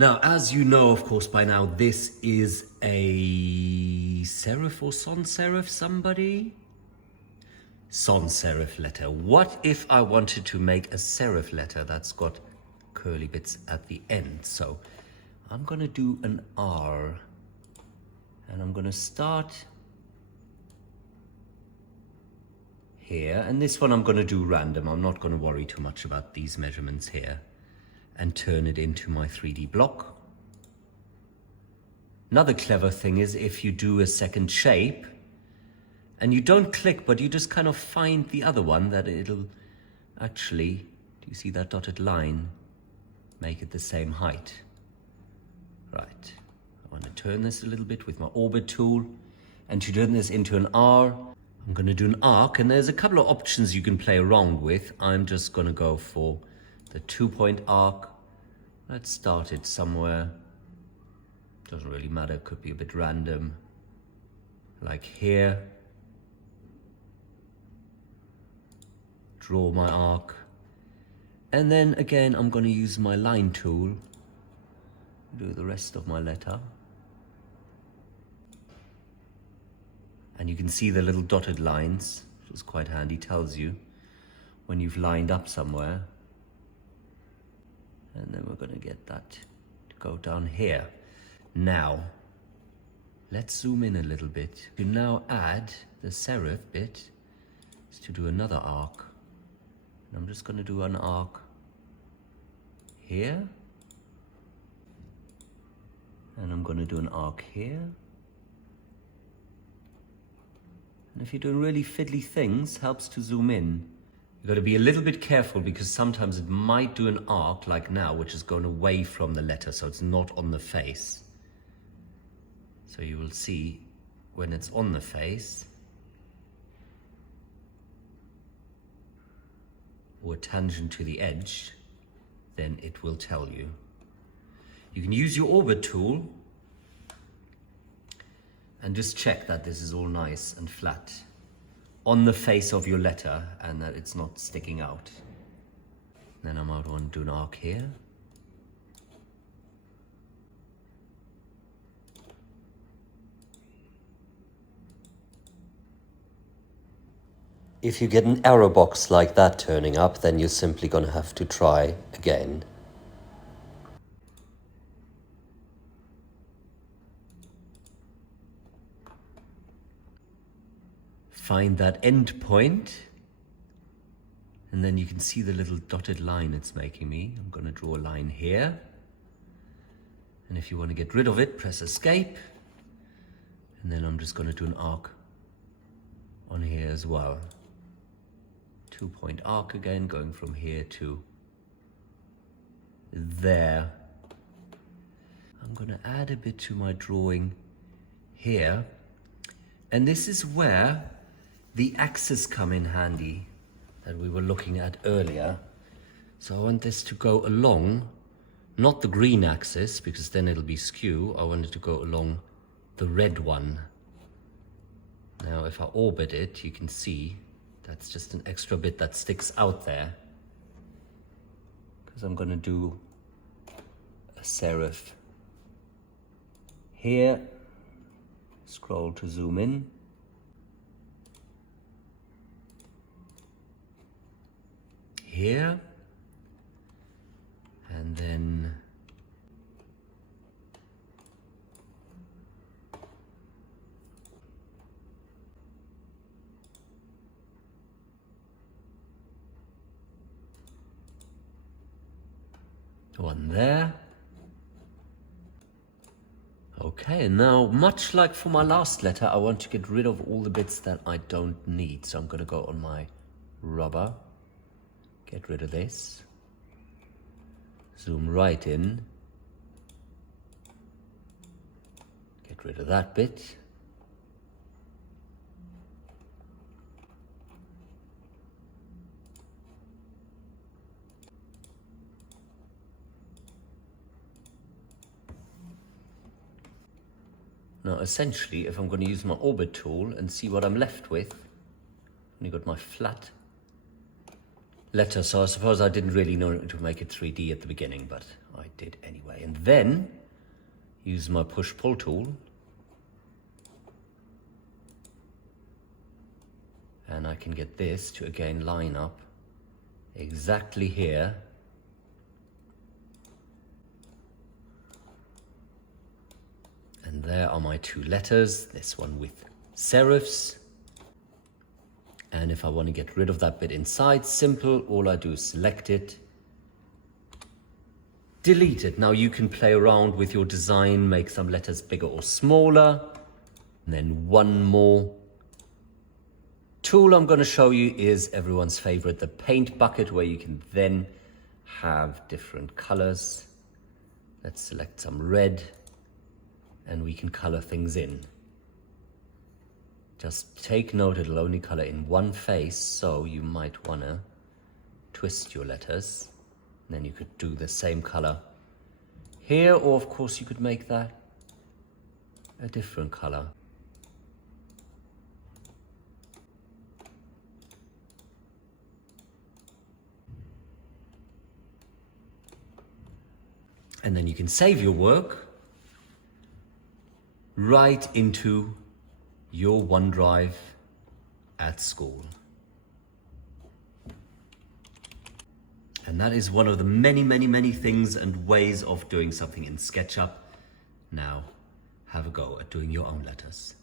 Now, as you know, of course, by now, this is a serif or sans serif, somebody? Sans serif letter. What if I wanted to make a serif letter that's got curly bits at the end? So I'm gonna do an R, and I'm gonna start here, and this one I'm gonna do random. I'm not gonna worry too much about these measurements here, and turn it into my 3D block. Another clever thing is if you do a second shape, and you don't click, but you just kind of find the other one, that it'll actually, do you see that dotted line? Make it the same height. Right, I want to turn this a little bit with my orbit tool, and to turn this into an R, I'm gonna do an arc, and there's a couple of options you can play around with. I'm just gonna go for the 2-point arc. Let's start it somewhere. Doesn't really matter, could be a bit random. Like here. Draw my arc. And then again, I'm gonna use my line tool. Do the rest of my letter. And you can see the little dotted lines, which is quite handy, tells you when you've lined up somewhere. And then we're going to get that to go down here. Now, let's zoom in a little bit. To now add the serif bit is to do another arc. And I'm just going to do an arc here. And I'm going to do an arc here. And if you're doing really fiddly things, helps to zoom in. You've got to be a little bit careful because sometimes it might do an arc like now, which is going away from the letter, so it's not on the face. So you will see when it's on the face, or tangent to the edge, then it will tell you. You can use your orbit tool and just check that this is all nice and flat on the face of your letter and that it's not sticking out. Then I might want to do an arc here. If you get an error box like that turning up, then you're simply going to have to try again. Find that end point, and then you can see the little dotted line it's making me. I'm going to draw a line here, and if you want to get rid of it, press escape, and then I'm just going to do an arc on here as well. 2-point arc again, going from here to there. I'm going to add a bit to my drawing here, and this is where the axes come in handy that we were looking at earlier. So I want this to go along, not the green axis, because then it'll be skew. I want it to go along the red one. Now if I orbit it, you can see that's just an extra bit that sticks out there, because I'm going to do a serif here. Scroll to zoom in. Here, and then one there. Okay, and now much like for my last letter, I want to get rid of all the bits that I don't need. So I'm going to go on my rubber. Get rid of this, zoom right in, get rid of that bit, now essentially if I'm going to use my orbit tool and see what I'm left with, only got my flat letter, so I suppose I didn't really know to make it 3D at the beginning, but I did anyway. And then use my push-pull tool. And I can get this to again line up exactly here. And there are my two letters, this one with serifs. And if I want to get rid of that bit inside, simple, all I do is select it, delete it. Now you can play around with your design, make some letters bigger or smaller. And then one more tool I'm going to show you is everyone's favorite, the paint bucket, where you can then have different colors. Let's select some red and we can color things in. Just take note, it'll only color in one face, so you might want to twist your letters. And then you could do the same color here, or of course you could make that a different color. And then you can save your work right into your OneDrive at school. And that is one of the many things and ways of doing something in SketchUp. Now, have a go at doing your own letters.